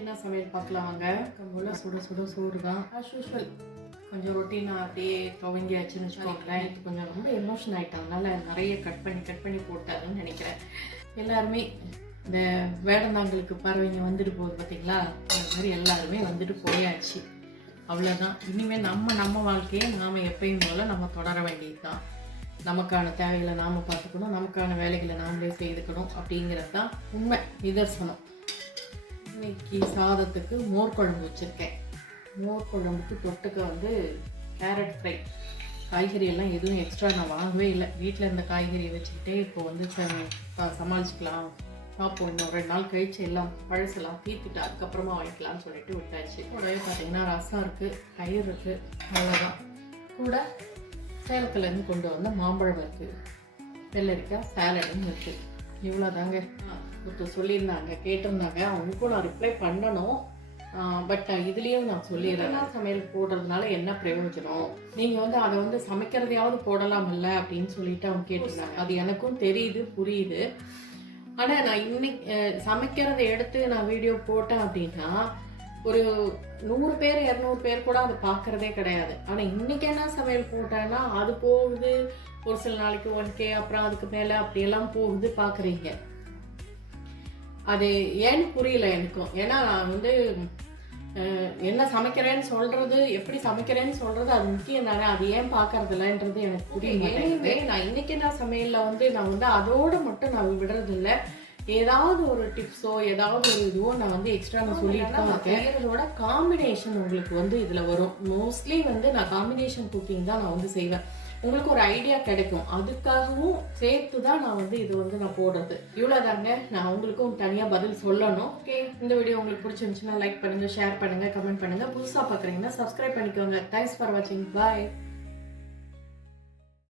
என்ன சமையல் பார்க்கலாம் வாங்க. போல சுட சுட சோறு தான் ஆஸ் யூஷுவல். கொஞ்சம் ரொட்டீனாக அப்படியே துவங்கியாச்சுன்னு வச்சுக்கோங்களேன். இது கொஞ்சம் ரொம்ப எமோஷன் ஆகிட்டாங்கனால நிறைய கட் பண்ணி போட்டாருன்னு நினைக்கிறேன். எல்லாருமே இந்த வேடந்தாங்களுக்கு பறவைங்க வந்துட்டு போகுது பார்த்தீங்களா, அந்த மாதிரி எல்லாருமே வந்துட்டு போயாச்சு. அவ்வளோதான். இனிமேல் நம்ம வாழ்க்கையை நாம் எப்பயும் போல் நம்ம தொடர வேண்டியது தான். நமக்கான தேவைகளை நாம் பார்த்துக்கணும், நமக்கான வேலைகளை நாமளே செய்துக்கணும் அப்படிங்கிறது தான் உண்மை நிதர்சனம். இன்னைக்கு சாதத்துக்கு மோர் குழம்பு வச்சுருக்கேன். மோர் குழம்புக்கு தொட்டுக்க வந்து கேரட் ஃப்ரை. காய்கறி எல்லாம் எதுவும் எக்ஸ்ட்ரா நான் வாங்கவே இல்லை. வீட்டில் இருந்த காய்கறியை வச்சுக்கிட்டே இப்போ வந்து சமாளிச்சுக்கலாம், பார்ப்போம் இன்னும் 2 நாள் கழிச்சு எல்லாம் பழசெல்லாம் தீர்த்துட்டு அதுக்கப்புறமா வாங்கிக்கலாம்னு சொல்லிட்டு விட்டாச்சு. கூடவே பார்த்தீங்கன்னா ரசம் இருக்குது, தயிர் இருக்குது, அவ்வளோதான். கூட சேலத்துலேருந்து கொண்டு வந்த மாம்பழம் இருக்குது, வெள்ளரிக்காய் சேலடும் இருக்குது. இவ்வளோ தாங்க. ஒருத்தர் சொல்லியிருந்தாங்க, கேட்டிருந்தாங்க, அவங்களுக்கும் நான் ரிப்ளை பண்ணணும். பட் இதுலேயும் நான் சொல்லிடுறேன், சமையல் போடுறதுனால என்ன பிரயோஜனம், நீங்கள் வந்து அதை வந்து சமைக்கிறதையாவது போடலாமில்ல அப்படின்னு சொல்லிட்டு அவங்க கேட்டிருந்தாங்க. அது எனக்கும் தெரியுது, புரியுது. ஆனால் நான் இன்னைக்கு சமைக்கிறத எடுத்து நான் வீடியோ போட்டேன் அப்படின்னா ஒரு 100 பேர் 200 பேர் கூட அதை பார்க்குறதே கிடையாது. ஆனால் இன்றைக்கி என்ன சமையல் போட்டேன்னா அது போகுது, ஒரு சில நாளைக்கு 1K, அப்புறம் அதுக்கு மேலே அப்படியெல்லாம் போகுது, பார்க்குறீங்க. அது ஏன்னு புரியல எனக்கும். ஏன்னா நான் வந்து என்ன சமைக்கிறேன்னு சொல்கிறது, எப்படி சமைக்கிறேன்னு சொல்கிறது அது முக்கியம் தானே. அது ஏன் பார்க்கறதில்லன்றது எனக்கு புரியல. நான் இன்றைக்கி என்ன சமையலில் வந்து நான் வந்து அதோடு மட்டும் நான் விடுறதில்ல. ஏதாவது ஒரு டிப்ஸோ ஏதாவது ஒரு இதுவோ நான் வந்து எக்ஸ்ட்ரா நான் சொல்லிட்டு தான் இருக்கேன். இதோட காம்பினேஷன் உங்களுக்கு வந்து இதில் வரும். மோஸ்ட்லி வந்து நான் காம்பினேஷன் குக்கிங் தான் நான் வந்து செய்வேன். உங்களுக்கு ஒரு ஐடியா கிடைக்கும், அதுக்காகவும் சேர்த்து தான் நான் வந்து இது வந்து நான் போடுறது. இவ்வளோதாங்க. நான் உங்களுக்கும் தனியாக பதில் சொல்லணும். ஓகே, இந்த வீடியோ உங்களுக்கு பிடிச்சிருந்துச்சுன்னா லைக் பண்ணுங்கள், ஷேர் பண்ணுங்கள், கமெண்ட் பண்ணுங்கள். புதுசாக பார்க்குறீங்கன்னா சப்ஸ்கிரைப் பண்ணிக்கோங்க. தேங்க்ஸ் ஃபார் வாட்சிங். பாய்.